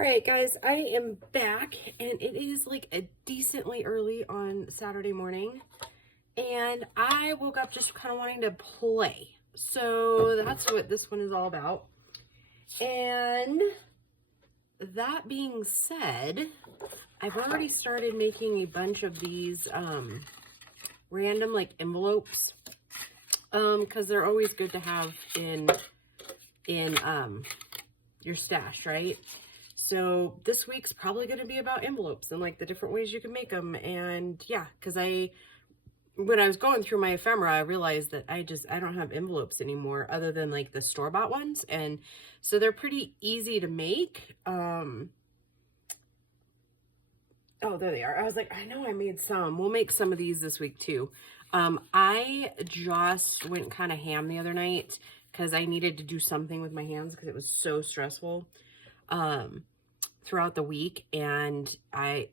right, guys, I am back, and it is like a decently early on Saturday morning, and I woke up just kind of wanting to play. So that's what this one is all about. And that being said, I've already started making a bunch of these random like envelopes, because they're always good to have in your stash, right? So this week's probably going to be about envelopes and like the different ways you can make them. And yeah, because when I was going through my ephemera, I realized that I don't have envelopes anymore other than like the store-bought ones. And so they're pretty easy to make. Oh, there they are. I was like, I know I made some. We'll make some of these this week too. I just went kind of ham the other night because I needed to do something with my hands because it was so stressful throughout the week. And I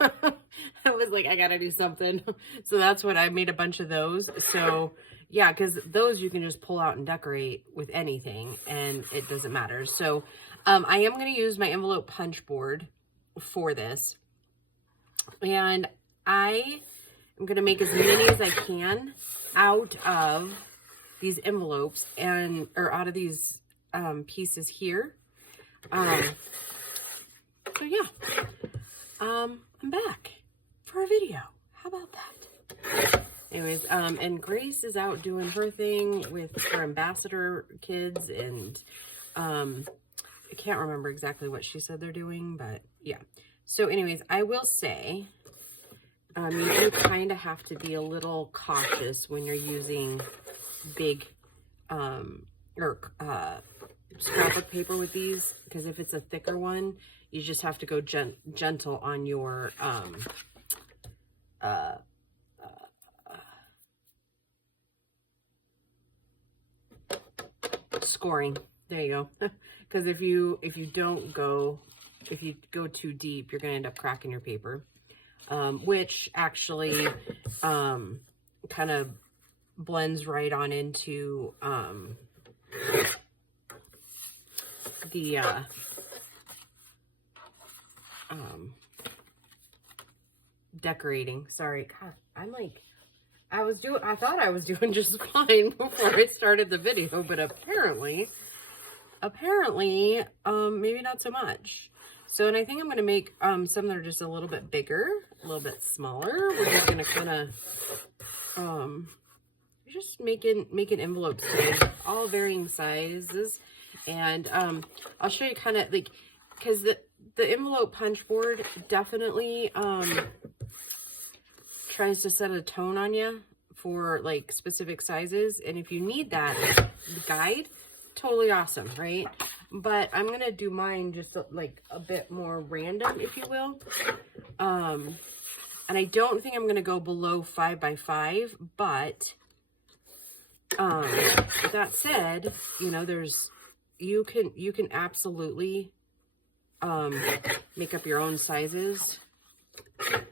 was like, I gotta do something. So that's what I made, a bunch of those. So yeah, because those you can just pull out and decorate with anything and it doesn't matter. So I am going to use my envelope punch board for this. And I am going to make as many as I can out of these envelopes or out of these pieces here. So yeah, I'm back for a video. How about that? Anyways, and Grace is out doing her thing with her ambassador kids, and I can't remember exactly what she said they're doing, but yeah. So anyways, I will say, you do kind of have to be a little cautious when you're using big, scrapbook paper with these, because if it's a thicker one, you just have to go gentle on your, scoring. There you go. Because if you go too deep, you're gonna end up cracking your paper, which actually kind of blends right on into the decorating. Sorry, God, I thought I was doing just fine before I started the video, but apparently, maybe not so much. So, and I think I'm going to make some that are just a little bit bigger, a little bit smaller. We're just going to kind of, just making envelopes today, all varying sizes. And I'll show you kind of like, because the envelope punch board definitely tries to set a tone on you for like specific sizes. And if you need that guide, totally awesome, right? But I'm gonna do mine just like a bit more random, if you will. And I don't think I'm gonna go below 5 by 5, but with that said, you know, you can absolutely make up your own sizes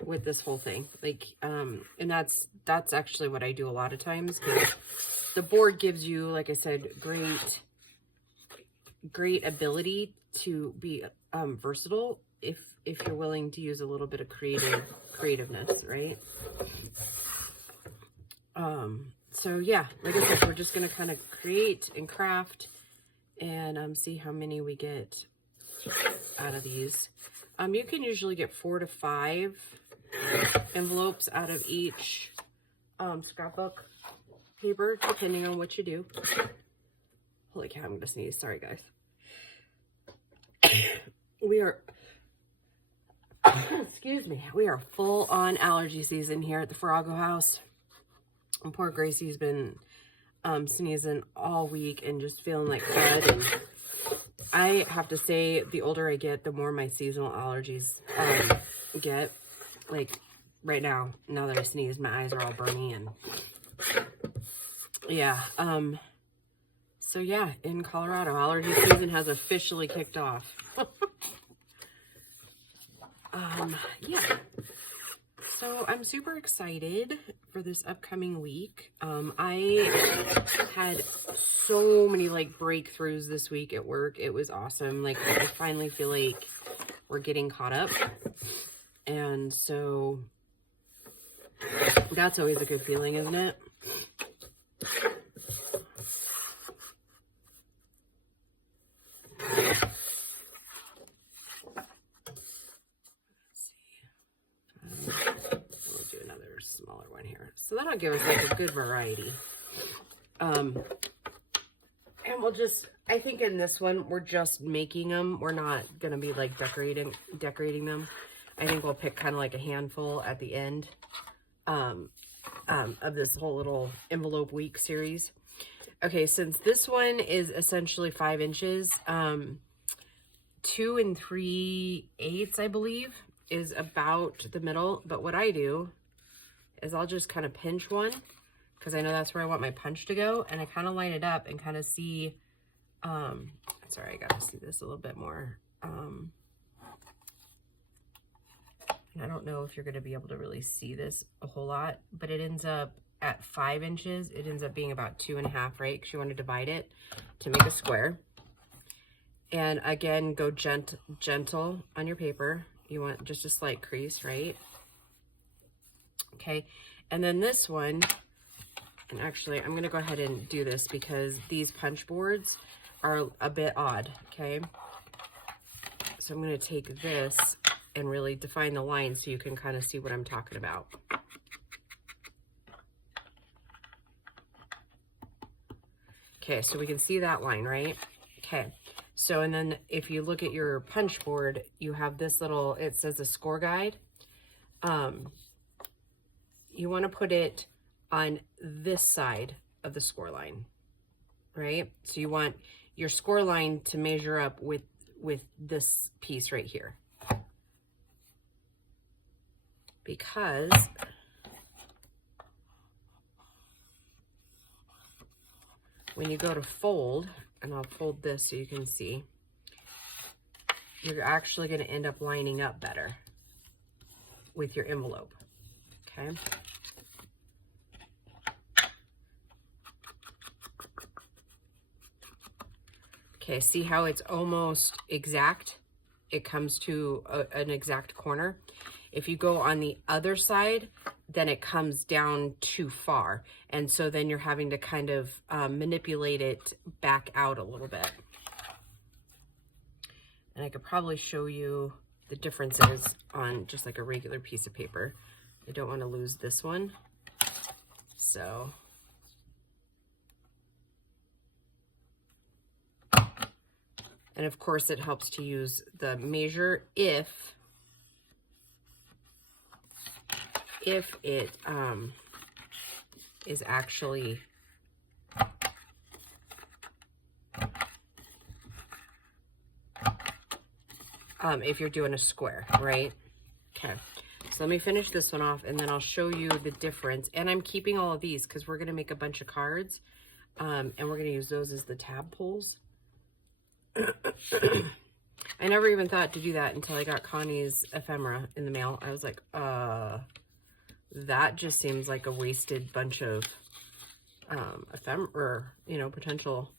with this whole thing. Like, and that's actually what I do a lot of times, because the board gives you, like I said, great ability to be versatile if you're willing to use a little bit of creativeness, right? So yeah, like I said, we're just gonna kind of create and craft and see how many we get out of these. You can usually get 4 to 5 envelopes out of each scrapbook paper, depending on what you do. Holy cow, I'm gonna sneeze. Sorry, guys. We are, excuse me, we are full on allergy season here at the Dlpfarago house. And poor Gracie's been sneezing all week and just feeling like crud. And I have to say, the older I get, the more my seasonal allergies get. Like right now that I sneeze, my eyes are all burning, and yeah. So yeah, in Colorado, allergy season has officially kicked off. Yeah. So I'm super excited for this upcoming week. I had so many like breakthroughs this week at work. It was awesome. Like I finally feel like we're getting caught up. And so that's always a good feeling, isn't it? We'll do another smaller one here. So that'll give us like a good variety. And we'll just, I think in this one, we're just making them. We're not going to be like decorating them. I think we'll pick kind of like a handful at the end of this whole little envelope week series. Okay, since this one is essentially 5 inches, 2 3/8, I believe, is about the middle. But what I do is I'll just kind of pinch one because I know that's where I want my punch to go. And I kind of line it up and kind of see, sorry, I got to see this a little bit more. And I don't know if you're going to be able to really see this a whole lot, but it ends up at 5 inches. It ends up being about 2.5, right? Because you want to divide it to make a square. And again, go gentle on your paper. You want just a slight crease, right? Okay. And then this one, and actually I'm going to go ahead and do this because these punch boards are a bit odd. Okay. So I'm going to take this and really define the line so you can kind of see what I'm talking about. Okay, so we can see that line, right? Okay, so and then if you look at your punch board, you have this little, it says a score guide. You want to put it on this side of the score line, right? So you want your score line to measure up with this piece right here. Because when you go to fold, and I'll fold this so you can see, you're actually going to end up lining up better with your envelope, okay? Okay, see how it's almost exact? It comes to an exact corner. If you go on the other side, then it comes down too far. And so then you're having to kind of manipulate it back out a little bit. And I could probably show you the differences on just like a regular piece of paper. I don't want to lose this one. So. And of course it helps to use the measure if it is actually if you're doing a square, right? Okay, so let me finish this one off and then I'll show you the difference. And I'm keeping all of these because we're going to make a bunch of cards and we're going to use those as the tab pulls. I never even thought to do that until I got Connie's ephemera in the mail. I was like, that just seems like a wasted bunch of ephemera, you know, potential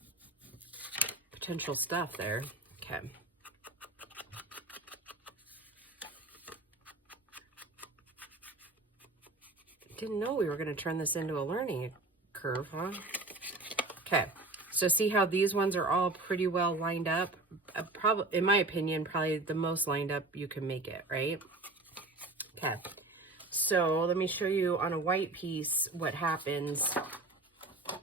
stuff there. Okay. Didn't know we were going to turn this into a learning curve, huh? Okay. So see how these ones are all pretty well lined up? Probably, in my opinion, probably the most lined up you can make it, right? Okay. So let me show you on a white piece what happens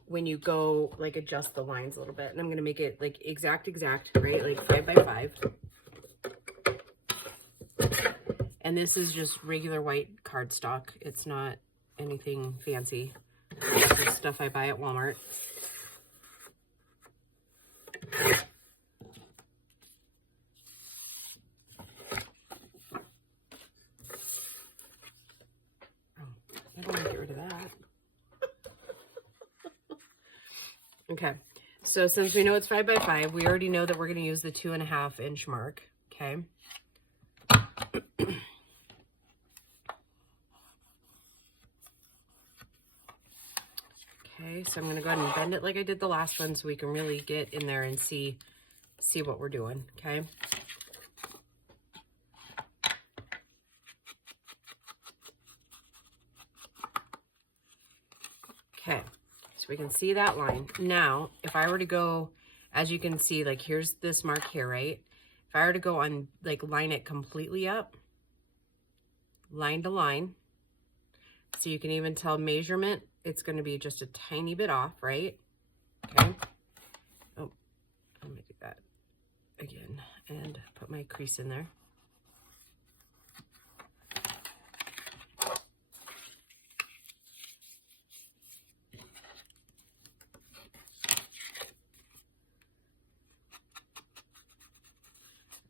when you go like adjust the lines a little bit. And I'm going to make it like exact, right? Like 5 by 5. And this is just regular white cardstock. It's not anything fancy. This is stuff I buy at Walmart. I don't want to get rid of that. Okay, so since we know it's 5 by 5, we already know that we're going to use the 2.5 inch mark. Okay. Okay, so I'm gonna go ahead and bend it like I did the last one so we can really get in there and see what we're doing, okay? Okay, so we can see that line. Now, if I were to go, as you can see, like here's this mark here, right? If I were to go on, like line it completely up, line to line, so you can even tell measurement, it's gonna be just a tiny bit off, right? Okay. Oh, I'm gonna do that again and put my crease in there.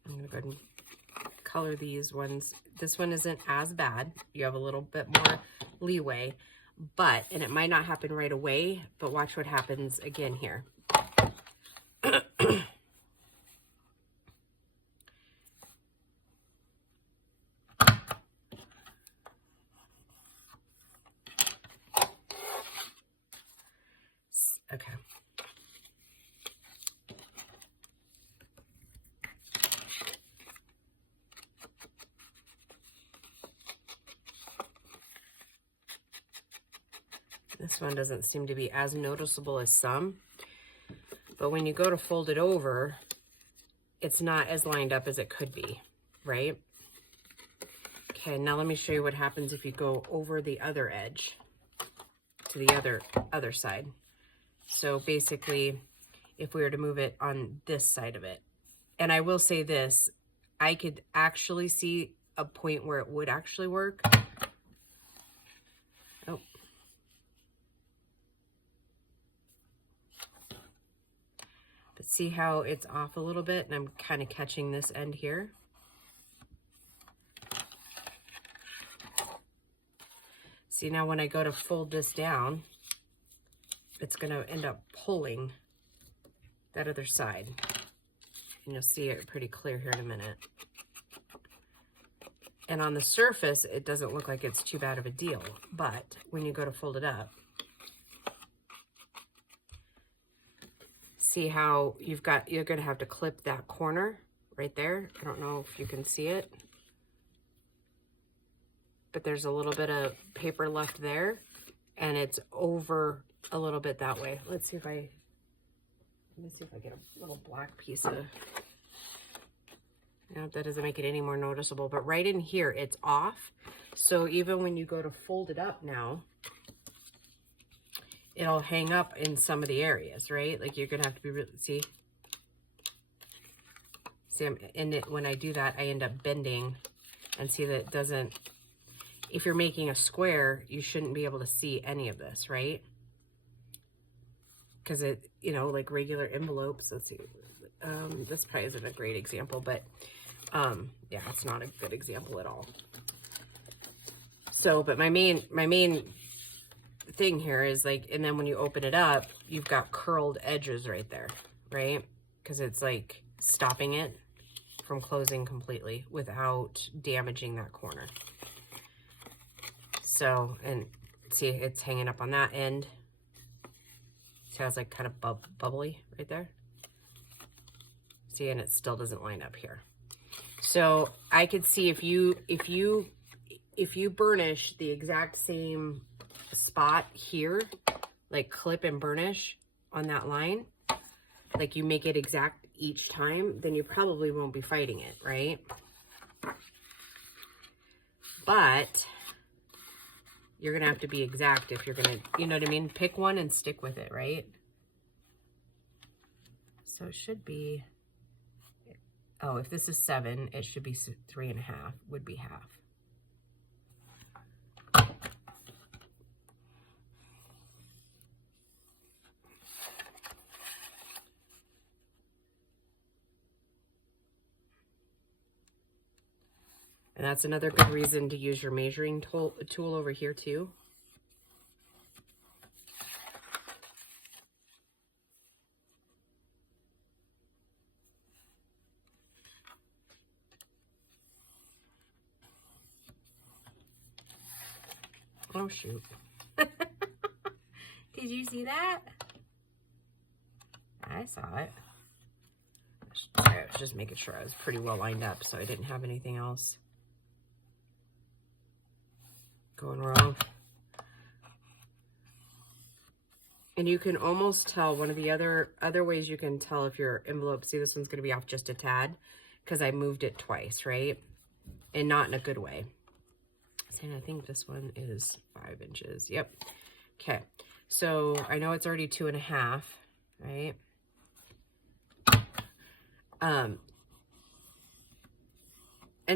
I'm gonna go ahead and color these ones. This one isn't as bad. You have a little bit more leeway, but, and it might not happen right away, but watch what happens again here. Okay. This one doesn't seem to be as noticeable as some, but when you go to fold it over, it's not as lined up as it could be, right? Okay, now let me show you what happens if you go over the other edge to the other side. So basically, if we were to move it on this side of it, and I will say this, I could actually see a point where it would actually work. Oh. But see how it's off a little bit, and I'm kind of catching this end here. See, now when I go to fold this down, it's going to end up pulling that other side. And you'll see it pretty clear here in a minute. And on the surface, it doesn't look like it's too bad of a deal. But when you go to fold it up, see how you're going to have to clip that corner right there. I don't know if you can see it, but there's a little bit of paper left there, and it's over a little bit that way. Let me see if I get a little black piece of, you know, that doesn't make it any more noticeable, but right in here, it's off. So even when you go to fold it up now, it'll hang up in some of the areas, right? Like you're gonna have to be really, see, when I do that, I end up bending, and see that it doesn't, if you're making a square, you shouldn't be able to see any of this, right? Because it, you know, like regular envelopes, let's see, this probably isn't a great example, but yeah, it's not a good example at all. So, but my main thing here is like, and then when you open it up, you've got curled edges right there, right? Because it's like stopping it from closing completely without damaging that corner. So, and see, it's hanging up on that end. See how it's like kind of bubbly right there? See, and it still doesn't line up here. So I could see if you burnish the exact same spot here, like clip and burnish on that line, like you make it exact each time, then you probably won't be fighting it, right? But you're gonna have to be exact if you're gonna, you know what I mean? Pick one and stick with it, right? So it should be, oh, if this is 7, it should be 3.5, would be half. And that's another good reason to use your measuring tool over here too. Oh shoot. Did you see that? I saw it. I was just making sure I was pretty well lined up so I didn't have anything else going wrong. And you can almost tell, one of the other ways you can tell if your envelope, see this one's going to be off just a tad because I moved it twice, right? And not in a good way. And I think this one is 5 inches. Yep. Okay. So I know it's already 2.5, right? And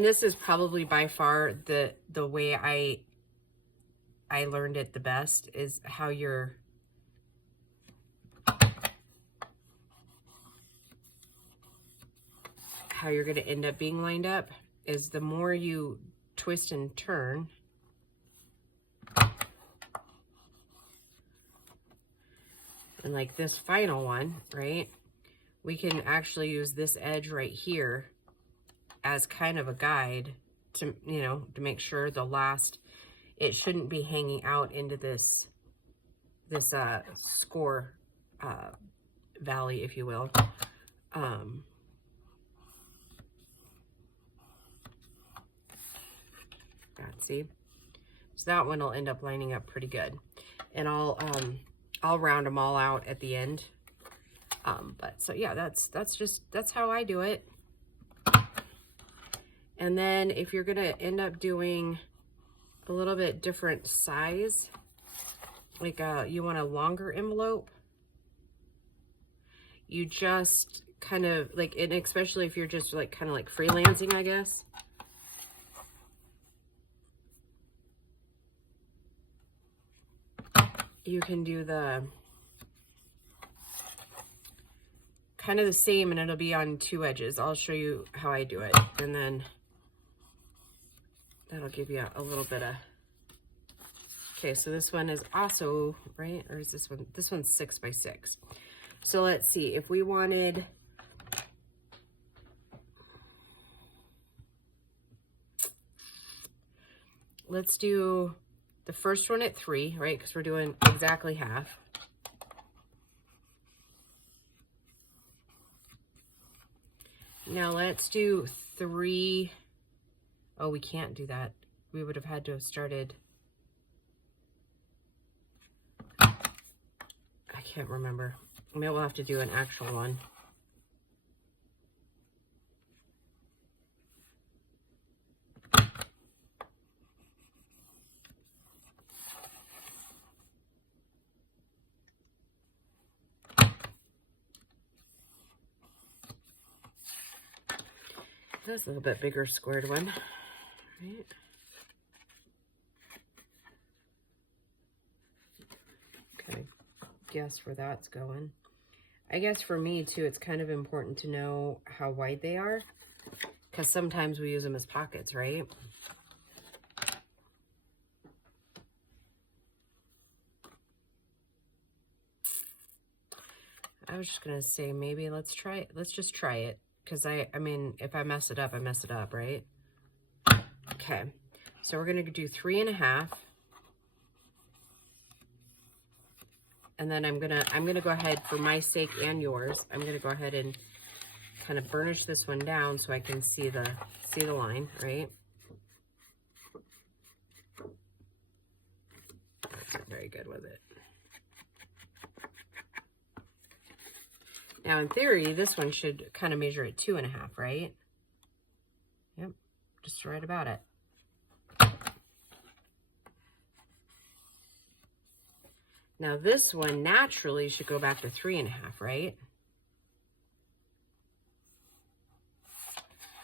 this is probably by far the way I learned it the best, is how you're going to end up being lined up is the more you twist and turn, and like this final one, right? We can actually use this edge right here as kind of a guide to, you know, to make sure the last, it shouldn't be hanging out into this score valley, if you will. See, so that one will end up lining up pretty good, and I'll round them all out at the end. But so yeah, that's how I do it. And then if you're gonna end up doing a little bit different size, like you want a longer envelope, you just kind of like, and especially if you're just like kind of like freelancing, I guess. You can do the kind of the same, and it'll be on 2 edges. I'll show you how I do it, and then that'll give you a little bit of, okay, so this one is also, right, or is this one, this one's 6 by 6. So let's see, if we wanted, let's do the first one at 3, right? Because we're doing exactly half. Now let's do 3. Oh, we can't do that. We would have had to have started. I can't remember. Maybe we'll have to do an actual one. That's a little bit bigger squared one, right? Okay, guess where that's going. I guess for me too, it's kind of important to know how wide they are, because sometimes we use them as pockets, right? I was just gonna say, maybe let's try it. Let's just try it. Because I mean, if I mess it up, I mess it up, right? Okay, so we're gonna do 3.5, and then I'm gonna go ahead, for my sake and yours, I'm gonna go ahead and kind of burnish this one down so I can see the line, right? That's not very good with it. Now, in theory, this one should kind of measure at 2.5, right? Yep, just right about it. Now, this one naturally should go back to 3.5, right?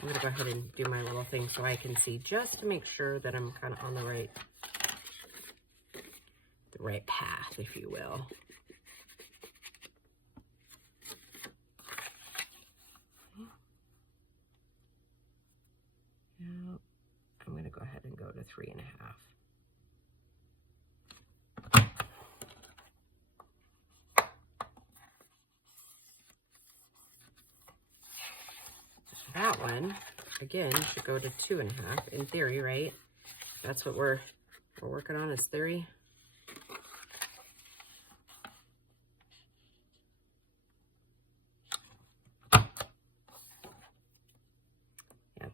I'm gonna go ahead and do my little thing so I can see, just to make sure that I'm kind of on the right path, if you will. I'm going to go ahead and go to 3.5. That one, again, should go to 2.5 in theory, right? That's what we're working on, is theory.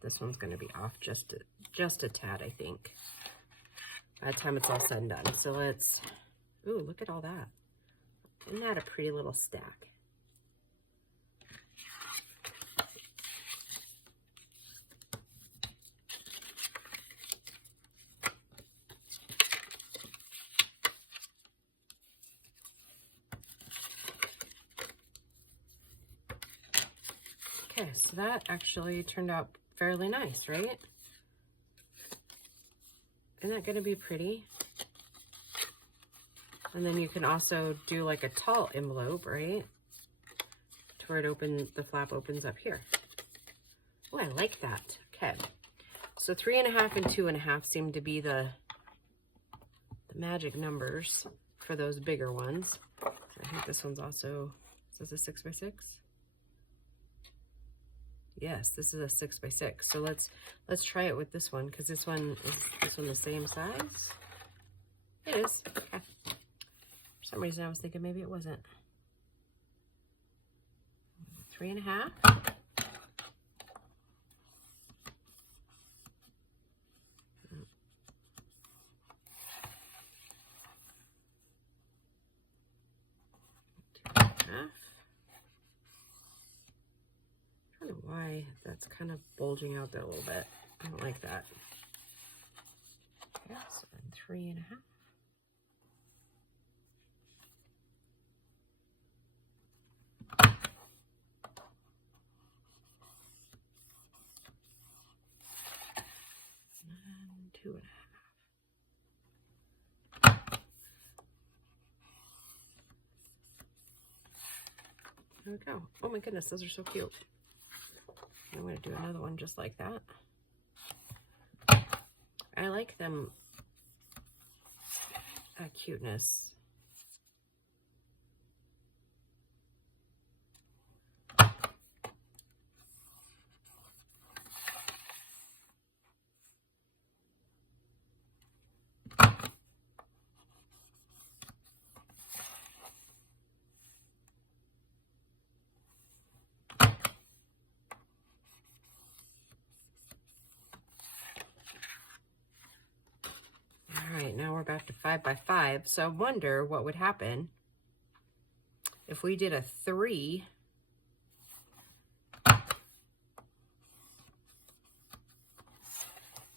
this one's going to be off just a tad, I think, by the time it's all said and done. So let's, ooh, look at all that. Isn't that a pretty little stack? Okay, so that actually turned out fairly nice, right? Isn't that going to be pretty? And then you can also do like a tall envelope, right? To where the flap opens up here. Oh, I like that. Okay. So 3.5 and 2.5 seem to be the magic numbers for those bigger ones. I think this one's also, is this a 6x6? Yes, this is a 6x6. So let's try it with this one, because this one the same size? It is. Okay. For some reason I was thinking maybe it wasn't. 3.5. I don't know why that's kind of bulging out there a little bit. I don't like that. Okay, so then 3.5. And 2.5. There we go. Oh my goodness, those are so cute. I'm going to do another one just like that. I like them, that cuteness. Now we're back to 5x5. So I wonder what would happen if we did a 3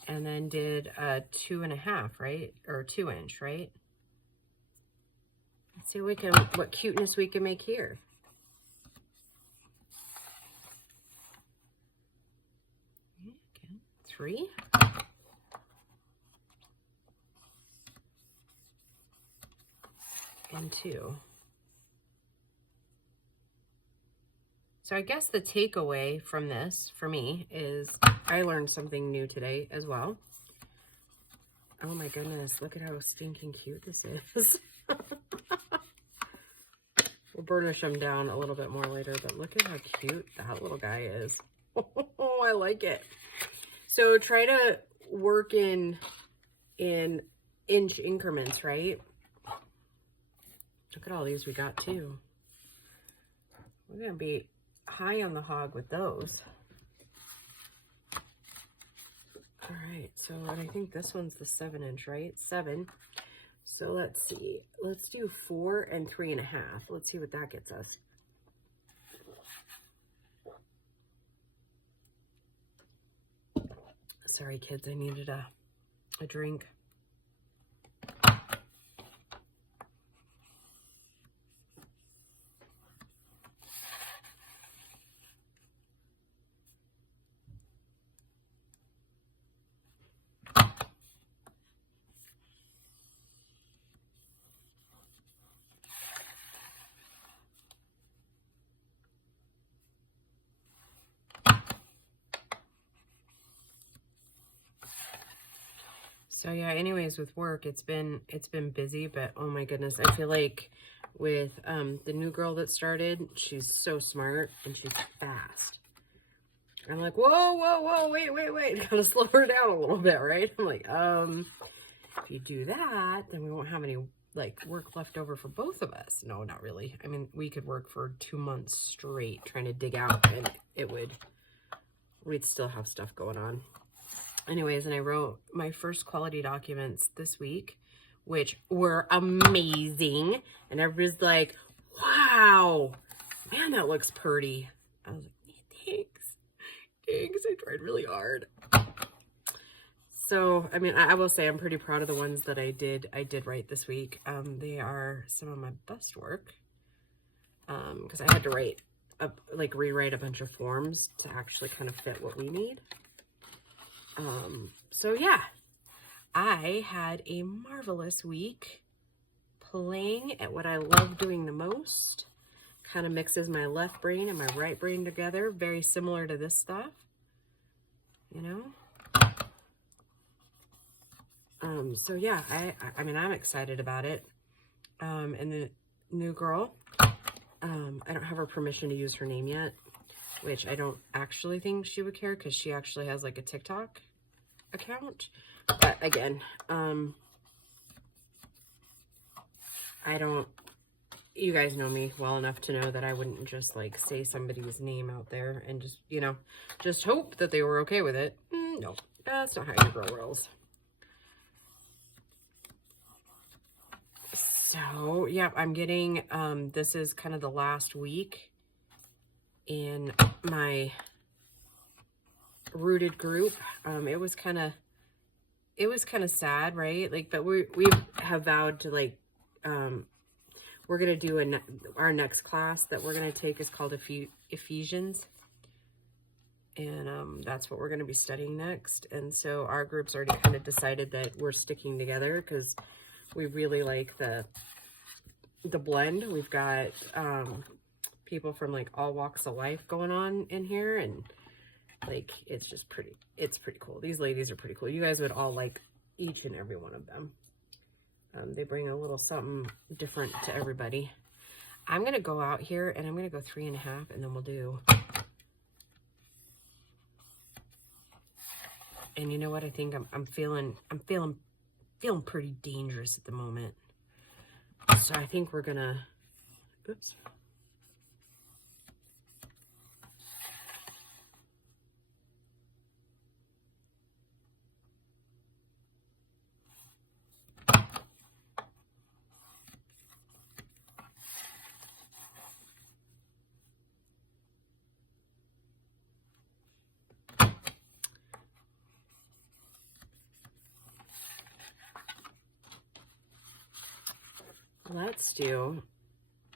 and then did a 2.5, right? Or 2-inch, right? Let's see what cuteness we can make here. Again, 3. And 2. So I guess the takeaway from this, for me, is I learned something new today as well. Oh my goodness, look at how stinking cute this is. We'll burnish them down a little bit more later, but look at how cute that little guy is. Oh, I like it. So try to work in inch increments, right? Look at all these we got too. We're going to be high on the hog with those. All right, so I think this one's the 7-inch, right? 7. So let's see. Let's do 4 and 3.5. Let's see what that gets us. Sorry, kids, I needed a drink. So yeah, anyways, with work, it's been busy, but oh my goodness, I feel like with the new girl that started, she's so smart and she's fast. I'm like, whoa, wait, gotta slow her down a little bit, right? I'm like, if you do that, then we won't have any like work left over for both of us. No, not really. I mean, we could work for 2 months straight trying to dig out, and it would we'd still have stuff going on. Anyways, and I wrote my first quality documents this week, which were amazing. And everybody's like, wow, man, that looks pretty. I was like, thanks. Thanks, I tried really hard. So, I mean, I will say I'm pretty proud of the ones that I did write this week. They are some of my best work. Because I had to rewrite a bunch of forms to actually kind of fit what we need. So yeah, I had a marvelous week playing at what I love doing the most. Kind of mixes my left brain and my right brain together. Very similar to this stuff, you know? So yeah, I mean, I'm excited about it. And the new girl, I don't have her permission to use her name yet, which I don't actually think she would care because she actually has like a TikTok account. But again, you guys know me well enough to know that I wouldn't just like say somebody's name out there and just, you know, just hope that they were okay with it. No, that's not how your girl rolls. So, yeah, I'm getting, this is kind of the last week in my rooted group. It was kind of sad, right? Like, but we have vowed to like, we're going to do our next class that we're going to take is called Ephesians. And, that's what we're going to be studying next. And so our group's already kind of decided that we're sticking together because we really like the blend. We've got people from like all walks of life going on in here, and like it's pretty cool. These ladies are pretty cool. You guys would all like each and every one of them. They bring a little something different to everybody. I'm gonna go out here and I'm gonna go 3.5, and then we'll do. And you know what? I think I'm feeling pretty dangerous at the moment. So I think we're gonna, oops. Let's do,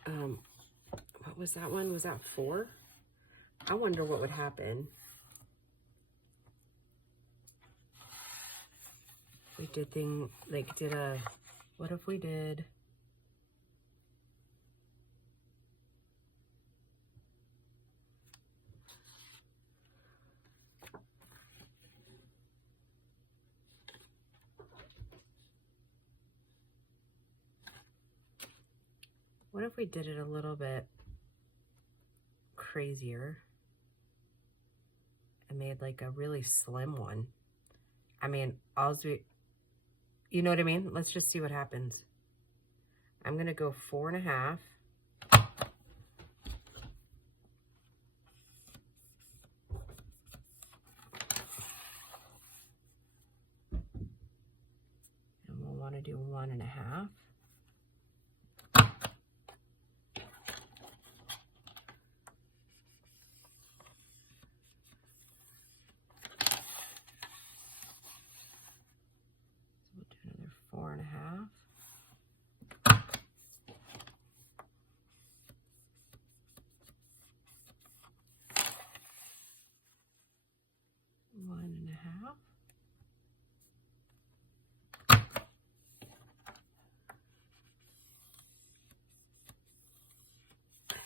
what was that one? Was that 4? I wonder what would happen if we did what if we did, it a little bit crazier and made like a really slim one? I mean, you know what I mean? Let's just see what happens. I'm going to go 4.5. And we'll want to do 1.5. We'll do another 4.5.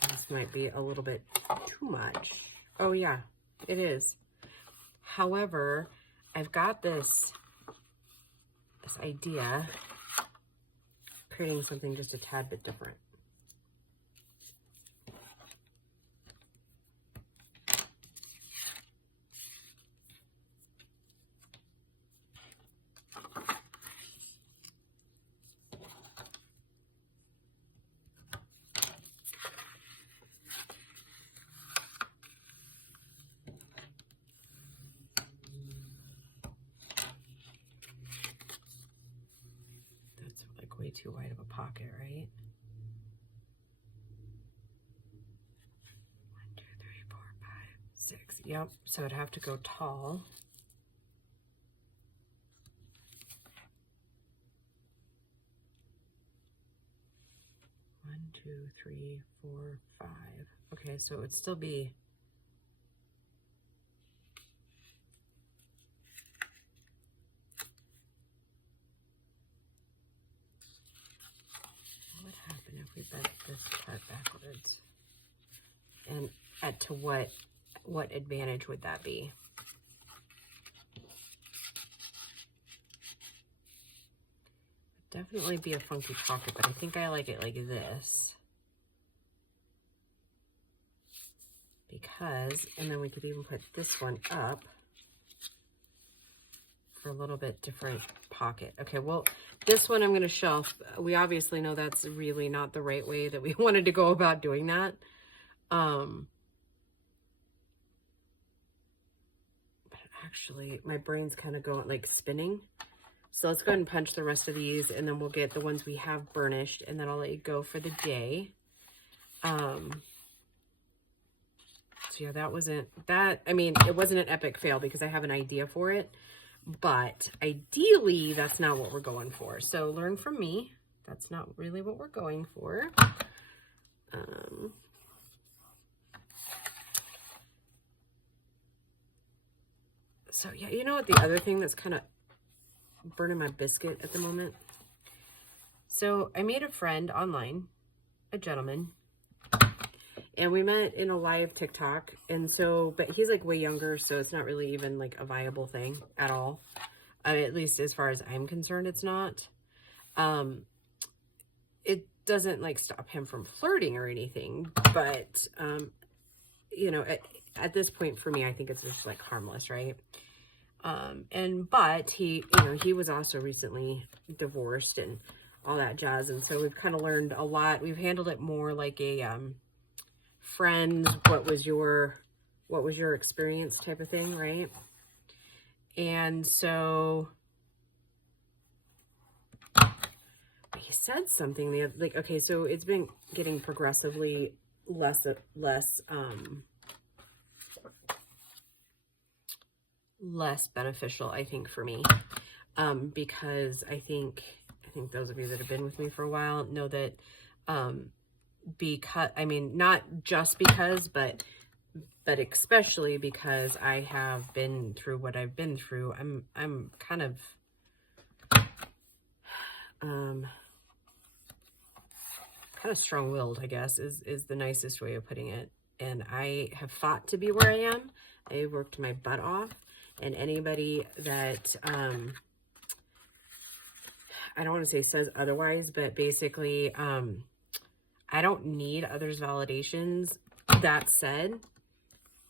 This might be a little bit too much. Oh yeah, it is. However, I've got this idea of creating something just a tad bit different. too wide of a pocket, right? 1, 2, 3, 4, 5, 6. Yep, so I'd have to go tall. One, 2, 3, 4, 5. Okay, so it would still be what happened if we bent this part backwards? And to what advantage would that be? Definitely be a funky pocket, but I think I like it like this. Because, and then we could even put this one up for a little bit different pocket. Okay, well, this one I'm going to shelf. We obviously know that's really not the right way that we wanted to go about doing that. But actually, my brain's kind of going, like, spinning. So let's go ahead and punch the rest of these, and then we'll get the ones we have burnished, and then I'll let you go for the day. So yeah, that wasn't, I mean, it wasn't an epic fail because I have an idea for it, but ideally that's not what we're going for. So learn from me. That's not really what we're going for. So yeah, you know what, the other thing that's kind of burning my biscuit at the moment? So I made a friend online, a gentleman, and we met in a live TikTok. And so, but he's like way younger, so it's not really even like a viable thing at all. At least as far as I'm concerned, it's not. It doesn't like stop him from flirting or anything, but, you know, at this point for me, I think it's just like harmless, right? But he, you know, he was also recently divorced and all that jazz. And so we've kind of learned a lot. We've handled it more like a, friends, what was your experience type of thing, right? And so he said something the other, like, okay, so it's been getting progressively less beneficial, I think, for me, because I think those of you that have been with me for a while know that, because, I mean, not just because, but especially because I have been through what I've been through, I'm kind of, strong-willed, I guess, is the nicest way of putting it. And I have fought to be where I am. I worked my butt off. And anybody that, I don't want to say says otherwise, but basically, I don't need others' validations. That said,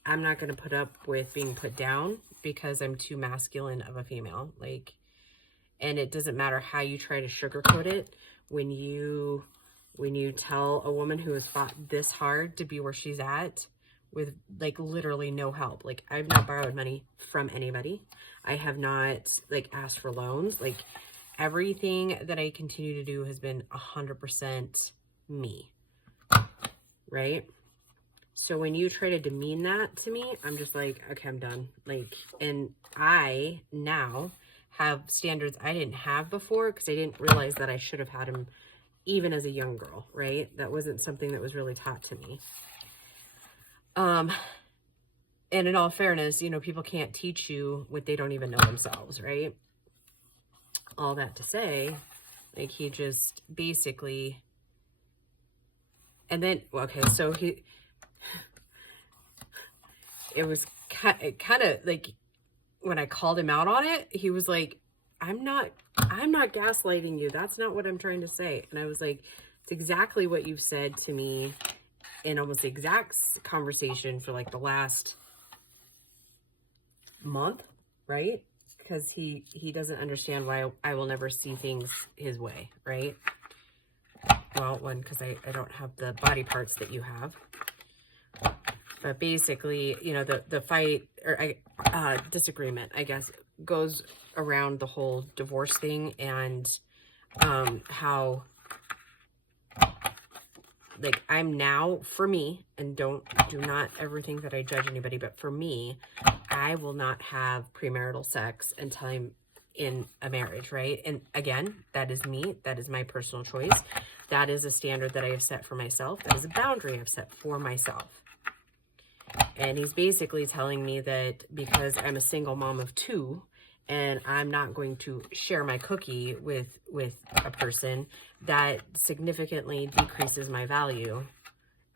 I'm not going to put up with being put down because I'm too masculine of a female. Like, and it doesn't matter how you try to sugarcoat it. When you tell a woman who has fought this hard to be where she's at with like literally no help, like I've not borrowed money from anybody. I have not like asked for loans. Like everything that I continue to do has been 100% me, right? So when you try to demean that to me, I'm just like, okay, I'm done. Like, and I now have standards I didn't have before because I didn't realize that I should have had them even as a young girl, right? That wasn't something that was really taught to me. And in all fairness, you know, people can't teach you what they don't even know themselves, right? All that to say, like he just basically, and then, well, okay, so it was kind of like when I called him out on it, he was like, I'm not gaslighting you. That's not what I'm trying to say. And I was like, it's exactly what you've said to me in almost the exact conversation for like the last month, right? Because he doesn't understand why I will never see things his way, right? Well, one, because I don't have the body parts that you have. But basically, you know, the fight or disagreement, I guess, goes around the whole divorce thing. And how, like, I'm now, for me, and do not ever think that I judge anybody, but for me, I will not have premarital sex until I'm in a marriage, right? And again, that is me. That is my personal choice. That is a standard that I have set for myself. That is a boundary I've set for myself. And he's basically telling me that because I'm a single mom of 2 and I'm not going to share my cookie with a person, that significantly decreases my value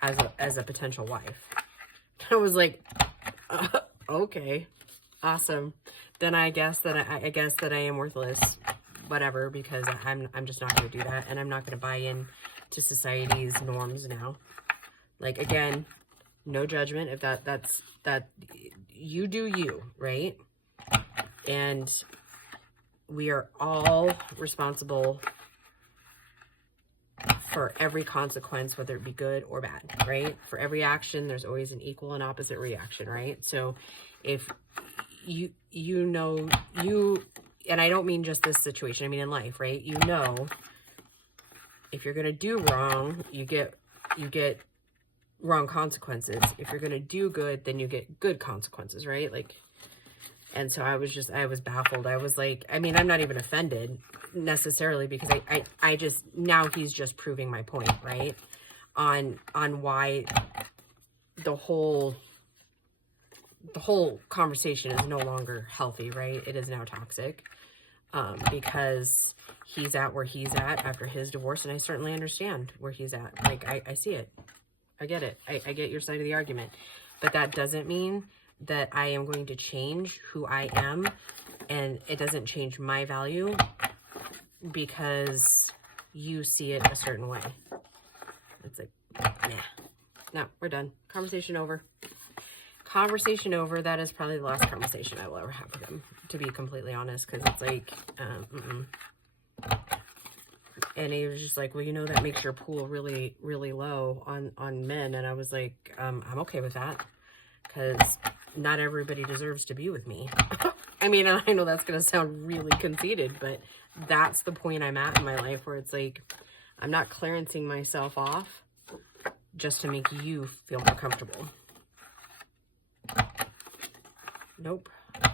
as a potential wife. I was like, okay, awesome. Then I guess that I am worthless, whatever, because I'm just not going to do that, and I'm not going to buy in to society's norms now. Like, again, no judgment. If that's you do you, right? And we are all responsible for every consequence, whether it be good or bad, right? For every action, there's always an equal and opposite reaction, right? So if you know, and I don't mean just this situation, I mean in life, right? You know, if you're going to do wrong, you get wrong consequences. If you're going to do good, then you get good consequences, right? Like, and so I was baffled. I was like, I mean, I'm not even offended necessarily, because I just, now he's just proving my point, right? On why the whole conversation is no longer healthy, right? It is now toxic, because he's at where he's at after his divorce, and I certainly understand where he's at. Like, I see it. I get it. I get your side of the argument. But that doesn't mean that I am going to change who I am, and it doesn't change my value because you see it a certain way. It's like, nah. No, we're done. Conversation over. Conversation over. That is probably the last conversation I will ever have with him, to be completely honest, because it's like, And he was just like, well, you know, that makes your pool really, really low on men. And I was like, I'm okay with that, because not everybody deserves to be with me. I mean, I know that's going to sound really conceited, but that's the point I'm at in my life, where it's like, I'm not clearancing myself off just to make you feel more comfortable. Nope.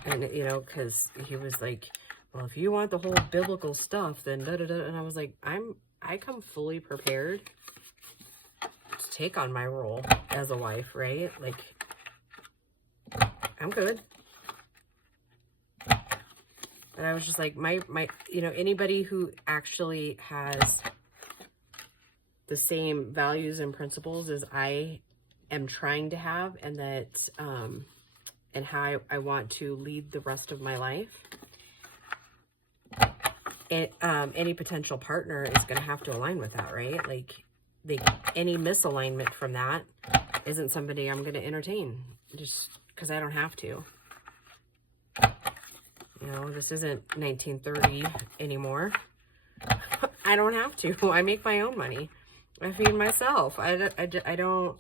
And, you know, because he was like, well, if you want the whole biblical stuff, then da-da-da. And I was like, I come fully prepared to take on my role as a wife, right? Like, I'm good. But I was just like, my, you know, anybody who actually has the same values and principles as I am trying to have, and that, and how I want to lead the rest of my life, any potential partner is going to have to align with that, right? Like, any misalignment from that isn't somebody I'm going to entertain, just because I don't have to. You know, this isn't 1930 anymore. I don't have to. I make my own money. I feed myself. I don't,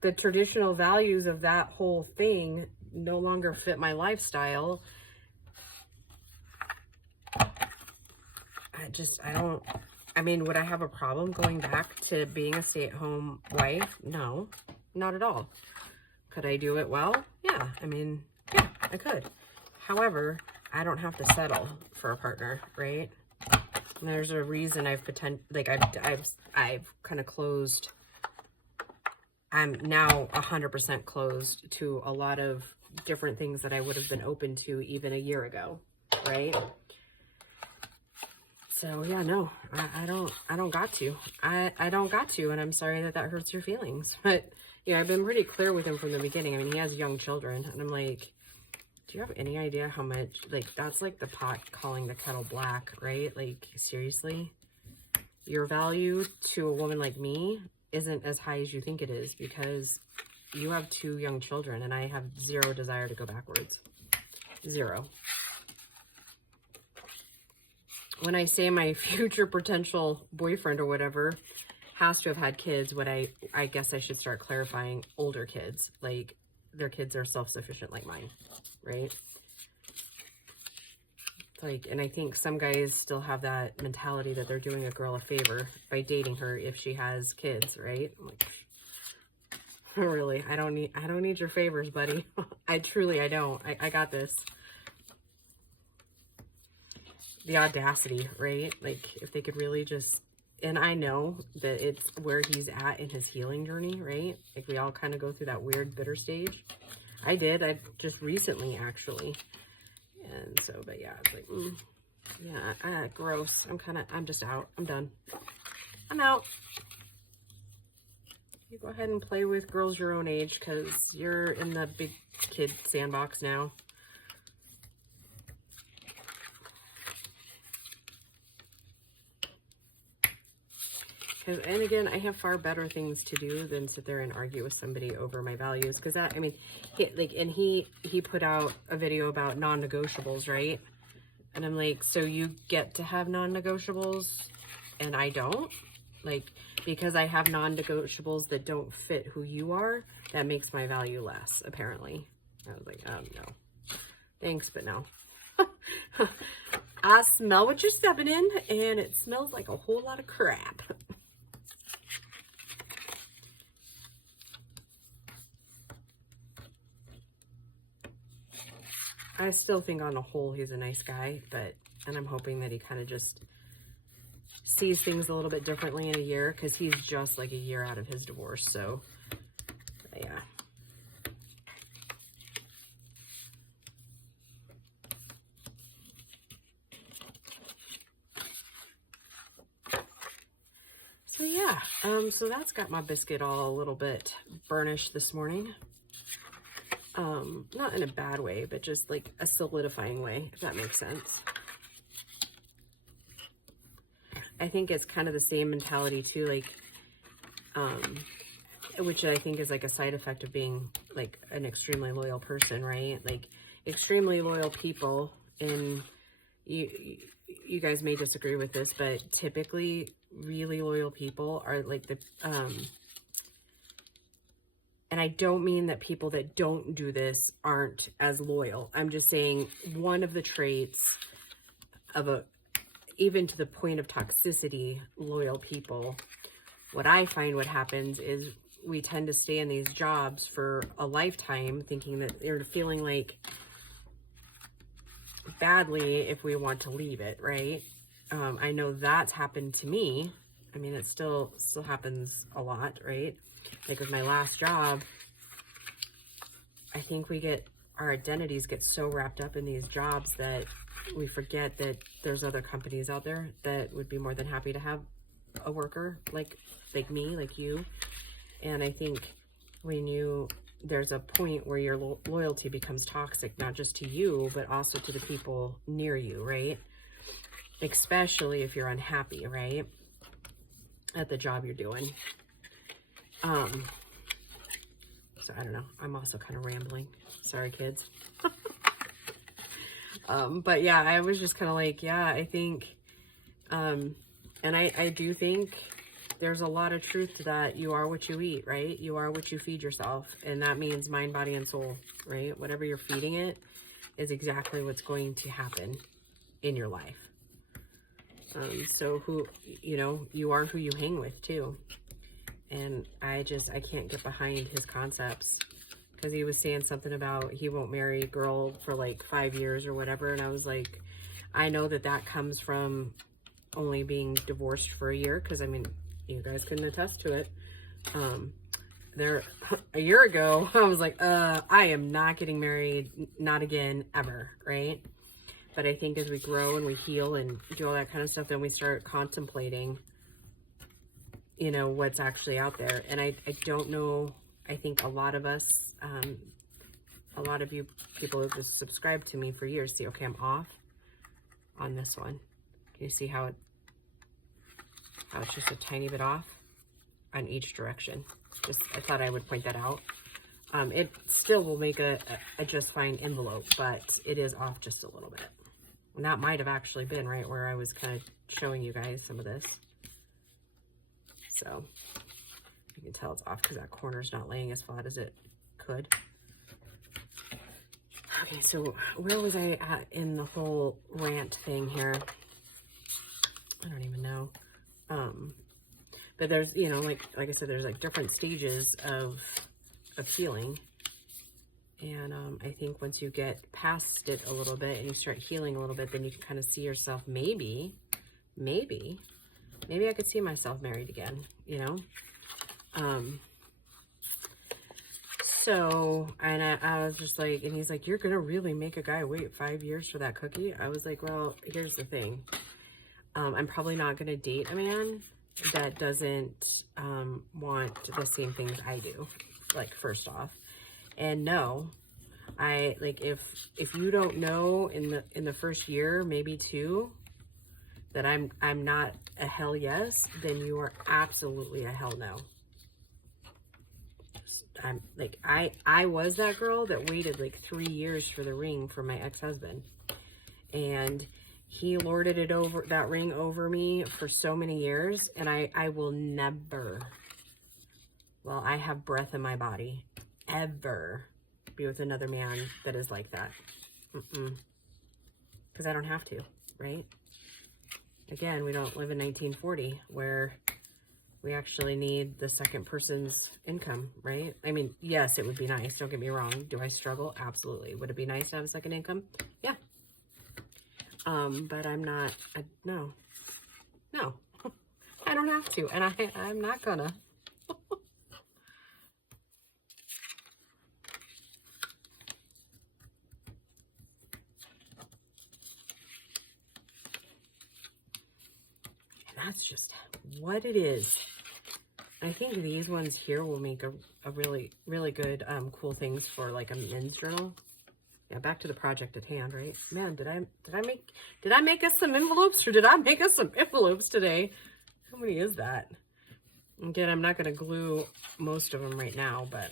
the traditional values of that whole thing no longer fit my lifestyle. I mean, would I have a problem going back to being a stay-at-home wife? No, not at all. Could I do it well? Yeah, I mean, yeah, I could. However, I don't have to settle for a partner, right? And there's a reason I've kind of closed. I'm now 100% closed to a lot of different things that I would have been open to even a year ago, right? So yeah, no, I don't got to. I don't got to, and I'm sorry that hurts your feelings. But yeah, I've been pretty clear with him from the beginning. I mean, he has young children, and I'm like, do you have any idea how much, like, that's like the pot calling the kettle black, right? Like, seriously, your value to a woman like me isn't as high as you think it is, because you have 2 young children, and I have zero desire to go backwards. Zero. When I say my future potential boyfriend or whatever has to have had kids, what I guess I should start clarifying, older kids, like, their kids are self-sufficient like mine, right? Like, and I think some guys still have that mentality that they're doing a girl a favor by dating her if she has kids, right? I'm like, really, I don't need your favors, buddy. I don't. I got this. The audacity, right? Like, if they could really just, and I know that it's where he's at in his healing journey, right? Like, we all kind of go through that weird bitter stage. I just recently, actually. And so, but yeah, it's like, yeah, gross. I'm just out. I'm done. I'm out. You go ahead and play with girls your own age, because you're in the big kid sandbox now. And again, I have far better things to do than sit there and argue with somebody over my values. Because that, I mean, he put out a video about non-negotiables, right? And I'm like, so you get to have non-negotiables and I don't? Like, because I have non-negotiables that don't fit who you are, that makes my value less, apparently. I was like, no. Thanks, but no. I smell what you're stepping in, and it smells like a whole lot of crap. I still think on the whole he's a nice guy, and I'm hoping that he kind of just sees things a little bit differently in a year, because he's just like a year out of his divorce, so yeah. So yeah, so that's got my biscuit all a little bit burnished this morning. Not in a bad way, but just like a solidifying way, if that makes sense. I think it's kind of the same mentality too, like, which I think is like a side effect of being like an extremely loyal person, right? Like, extremely loyal people, and you guys may disagree with this, but typically really loyal people are like the, and I don't mean that people that don't do this aren't as loyal. I'm just saying one of the traits of even to the point of toxicity, loyal people, what I find what happens is we tend to stay in these jobs for a lifetime thinking that they're feeling like badly if we want to leave it, right? I know that's happened to me. I mean, it still happens a lot, right? Like with my last job, I think our identities get so wrapped up in these jobs that we forget that there's other companies out there that would be more than happy to have a worker like me, like you. And I think there's a point where your loyalty becomes toxic, not just to you, but also to the people near you, right? Especially if you're unhappy, right? At the job you're doing. So I don't know. I'm also kind of rambling. Sorry, kids. But yeah, I was just kind of like, yeah, I think, and I do think there's a lot of truth to that. You are what you eat, right? You are what you feed yourself. And that means mind, body, and soul, right? Whatever you're feeding it is exactly what's going to happen in your life. So you are who you hang with too. And I can't get behind his concepts, because he was saying something about he won't marry a girl for like 5 years or whatever. And I was like, I know that comes from only being divorced for a year, because I mean, you guys can attest to it. A year ago, I was like, I am not getting married, not again, ever, right? But I think as we grow and we heal and do all that kind of stuff, then we start contemplating, what's actually out there. And I don't know, I think a lot of us, a lot of you people who just subscribed to me for years, see, okay, I'm off on this one. Can you see how it's just a tiny bit off on each direction? I thought I would point that out. It still will make a just fine envelope, but it is off just a little bit. And that might have actually been right where I was kind of showing you guys some of this. So you can tell it's off because that corner's not laying as flat as it could. Okay, so where was I at in the whole rant thing here? I don't even know. But there's, you know, like I said, there's like different stages of healing. And I think once you get past it a little bit and you start healing a little bit, then you can kind of see yourself, maybe I could see myself married again, you know? So, and I was just like, and he's like, you're going to really make a guy wait 5 years for that cookie? I was like, well, here's the thing. I'm probably not going to date a man that doesn't want the same things I do, like, first off. And no, I, like, if you don't know in the first year, maybe 2, that I'm not a hell yes, then you are absolutely a hell no. I'm like, I was that girl that waited like 3 years for the ring for my ex-husband, and he lorded it over, that ring over me for so many years, and I will never, well, I have breath in my body, ever be with another man that is like that. Because I don't have to, right? Again, we don't live in 1940 where we actually need the second person's income, right? I mean, yes, it would be nice. Don't get me wrong. Do I struggle? Absolutely. Would it be nice to have a second income? Yeah. But I'm not, no, I don't have to. And I'm not gonna. And that's just what it is. I think these ones here will make a really, really good, cool things for like a men's journal. Yeah, back to the project at hand, right? Man, did I make us some envelopes, or did I make us some envelopes today? How many is that? Again, I'm not going to glue most of them right now, but,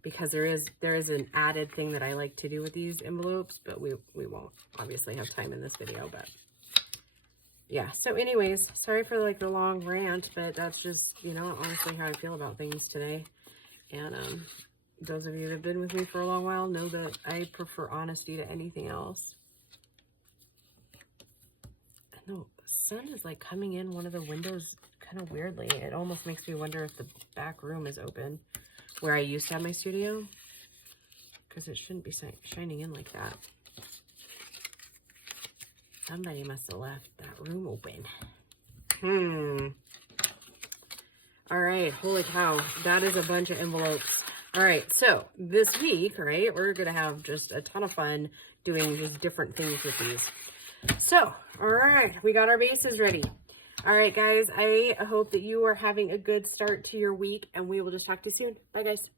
because there is an added thing that I like to do with these envelopes, but we won't obviously have time in this video, but yeah. So anyways, sorry for like the long rant, but that's just, you know, honestly how I feel about things today. And those of you that have been with me for a long while know that I prefer honesty to anything else. I know the sun is like coming in one of the windows kind of weirdly. It almost makes me wonder if the back room is open where I used to have my studio, because it shouldn't be shining in like that. Somebody must have left that room open. All right, holy cow, that is a bunch of envelopes. All right, so this week, right, we're gonna have just a ton of fun doing just different things with these. So, all right, we got our bases ready. All right, guys, I hope that you are having a good start to your week, and we will just talk to you soon. Bye, guys.